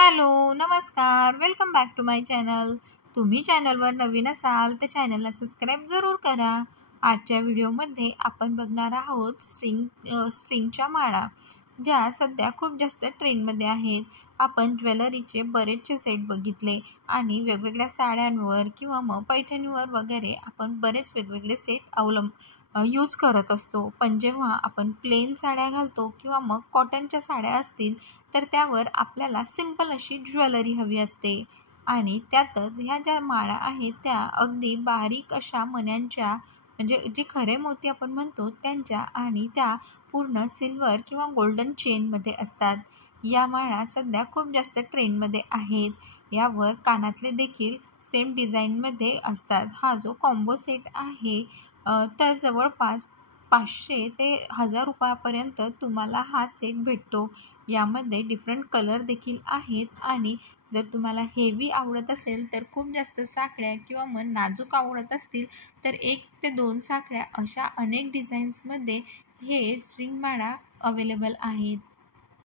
Hello, नमस्कार. Welcome back to my channel. तुम्ही चॅनलवर नवीन असाल तर चॅनलला सबस्क्राईब जरूर करा. आजच्या व्हिडिओमध्ये आपण बघणार आहोत स्ट्रिंगच्या माळा, ज्या सध्या खूप जास्त ट्रेंडमध्ये आहेत. आपण ज्वेलरीचे बरेचसे सेट बघितले आणि वेगवेगळ्या साड्यांवर किंवा मग पैठणीवर वगैरे आपण बरेच वेगवेगळे सेट यूज करत असतो. पण जेव्हा आपण प्लेन साड्या घालतो किंवा मग कॉटनच्या साड्या असतील तर त्यावर आपल्याला सिंपल अशी ज्वेलरी हवी असते. आणि त्यातच ह्या ज्या माळा आहेत त्या अगदी बारीक अशा मण्यांच्या, म्हणजे जे खरे मोती आपण म्हणतो त्यांच्या, आणि त्या पूर्ण सिल्वर किंवा गोल्डन चेनमध्ये असतात. या माळा सध्या खूप जास्त ट्रेंडमध्ये आहेत. यावर कानातले देखील सेम डिझाईनमध्ये असतात. हा जो कॉम्बो सेट आहे तर जवळपास 500 ते 1000 रुपयापर्यंत तुम्हाला हा सेट भेटतो. यामध्ये डिफरंट कलर देखील आहेत. आणि जर तुम्हाला हेवी आवडत असेल तर खूप जास्त साखळ्या किंवा मग नाजूक आवडत असतील तर 1 ते 2 साखळ्या अशा अनेक डिझाईन्समध्ये हे स्ट्रिंग माळा अवेलेबल आहेत.